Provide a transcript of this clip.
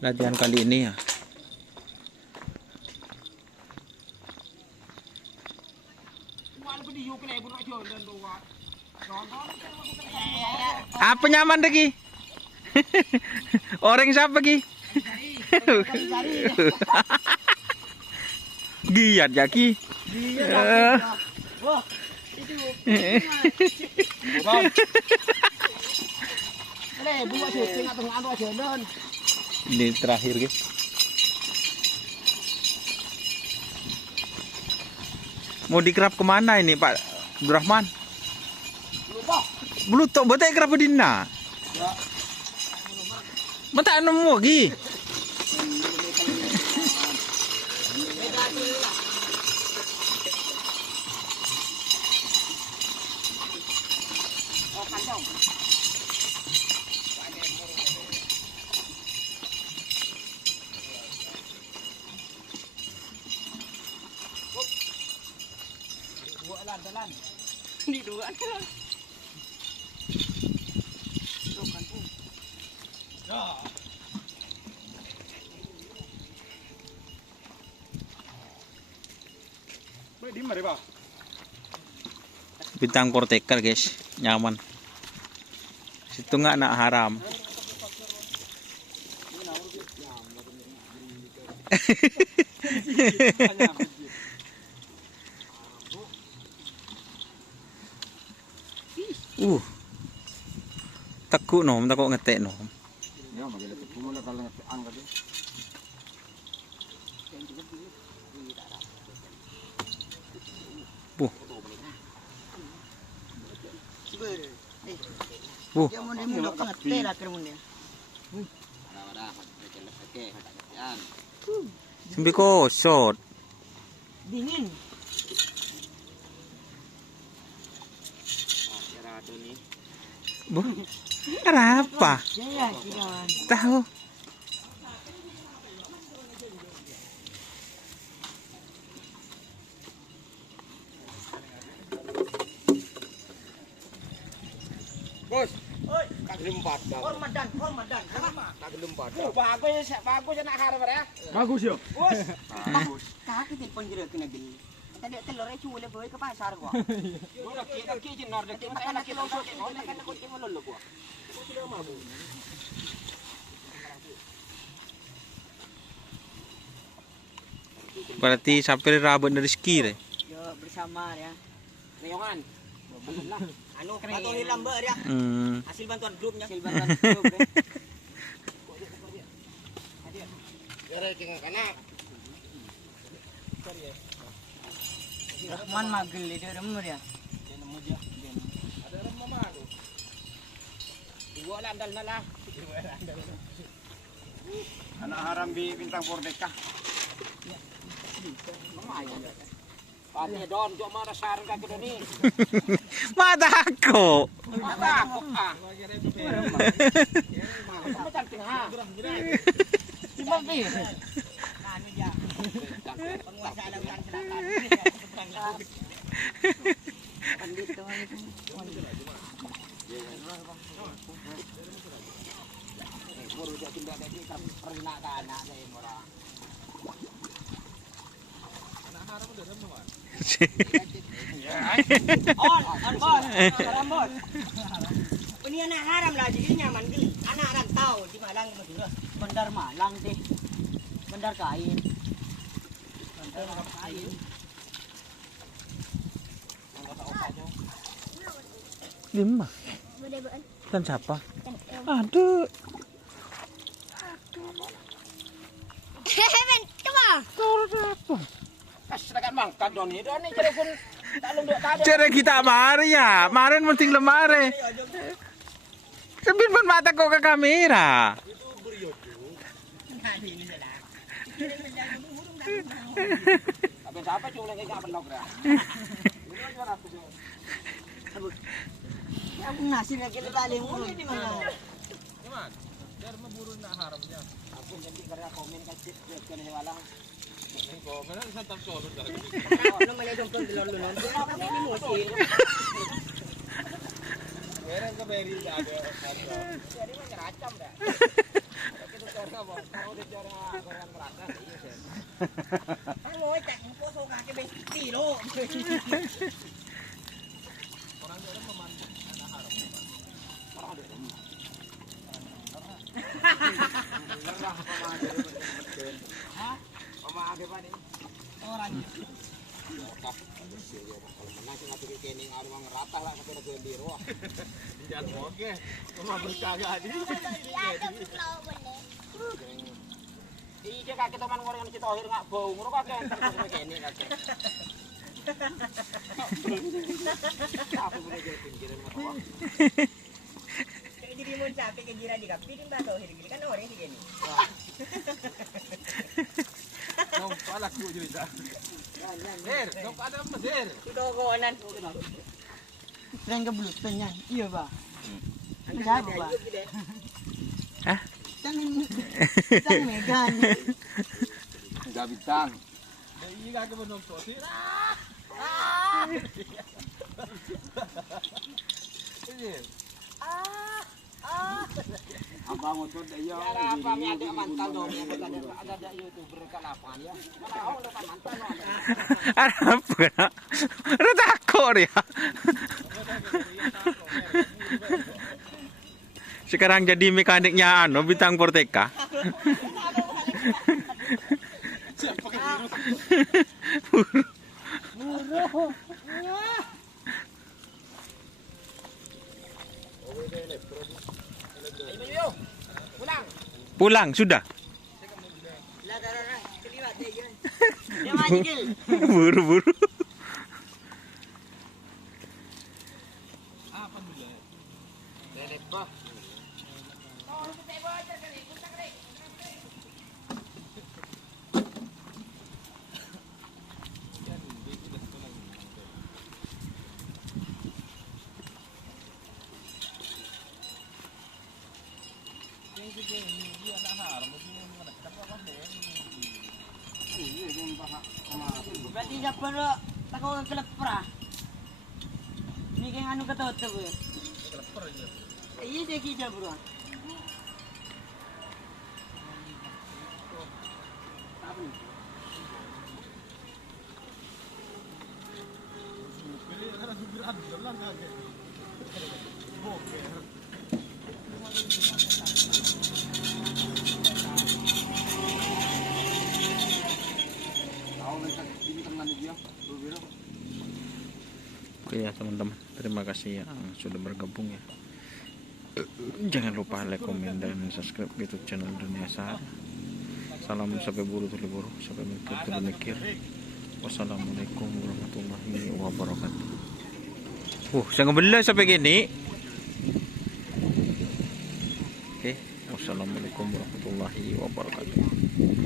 latihan kali ini ya. Apa nyaman lagi? Orang siapa lagi? Giat ya ki. Wah, itu. Buat syuting atau nganu aja non. Ini terakhir guys. Mau dikerap kemana ini Pak Abdurrahman? Belum tahu betul kerap dina. Mata nemu lagi. Dalan. Ini dua kan. Bukan pun. Ya. Baik di mana, Pak? Bintang portekar guys, nyaman. Situ nggak nak haram. Takut nom, takut ngetek nom. Ya, maganda sa pulo na kalang ang gabi. Bu. Dia mau demo ngetek lah kerumnya. Sambil kosot. Dingin. Bu. Apa? Ya, kirawan. Tahu. Bos. Oi, tak lempat. Hormadan. Tak lempat. Oh, bagus nak harap ya. Bagus yo. Bos. Bagus. Kaki telepon jero kena gini. Tadi telur cule boy ke pasar gua. Gua kaki jenor dek makan kilo sok. Makan aku cuma lolo gua. Berarti sampai rabun rezeki deh. Yo bersama ya. Reyongan. Alhamdulillah. Anu bantuan hilang mbak ya. Hasil bantuan grupnya. Hasil bantuan grup ya. Jare tinggal kana. Rahman magel itu remur ya. Dia nemu dia. Ada remur mah tu. Dua landal lah. Anak haram di bintang Merdeka. Pati don, jok mana sarang kaki doni. Mata aku. Mata aku ah. Macam tengah. Timbang pi. Anu dia. Penguasa lautan selatan. Pandit tu. Baru dia tindak tadi pernah ke anak saya murah. On bos, haram bos. Ini anak haram lah, jadi nyaman geli. Anak rantau di Malang Madura. Bandar Malang deh, bandar kain. Bandar kain. Lima. Dan siapa? Aduh. Sedangkan mangkat doni telepon tak lunduk tadi. Cara kita mari ya, kemarin penting lemari. Sebin pun mata kok ke kamera. Itu beryodo. Ini salah. Tapi siapa cuma lagi enggak pelok dah. Ini aja aku. Ya nasi lagi paling mulu di mana? Di mana? Biar memburu nak haramnya. Aku jadi karena komen kasih ke hewalang. Komen santap solo dah. Ono mele dompet delon non. Ini musim. Mereka ke beri ada. Jadi macam dah. Kita cara apa? Ang mo tak mo so ka ke tiro. Orang dia memandang anak harap. Orang dia. Hah? Pamade pa ni. Orang. Kalau menang sing atuh kening arwang ratah lah kata ke biro. Jangan oke. Cuma berkagak di. Iya kakek teman ngoreng si Tohir nggak bau ngono kakek entar kok kene kakek. Apa boleh jadi pinggiran apa? Jadi mau capek ke gira di kapi din ba Tohir gini kan orang sih gini. Nong palak ku jadi dah. Zer, nong ada apa zer? Itu konan. Reng ke blutan yan. Iya ba? Ang sabi ba? Hah? Bintang Megan. Enggak bintang. Iya kagak menong Tohir. Abang motor dia. Apa mi ada mantan dong, ada YouTuber kan apaan ya. Mana aku udah mantan dong. Apa na? Ano takot ya? Sekarang jadi mekaniknya ano, Bintang Porteka. Buruk. Pulang sudah. Buru-buru. Berarti siya pero tako ang kalapra. Ini kaya ano katoto ko. Kalapra yun. Iya dia kita bro. Oke ya teman-teman, terima kasih yang sudah bergabung ya. Jangan lupa like, komen, dan subscribe YouTube channel Dunia Sahar. Salam sampai buru tuli buru, sampai mikir tuli mikir. Wassalamualaikum warahmatullahi wabarakatuh. Saya ngebelah sampai gini. Oke, wassalamualaikum warahmatullahi wabarakatuh.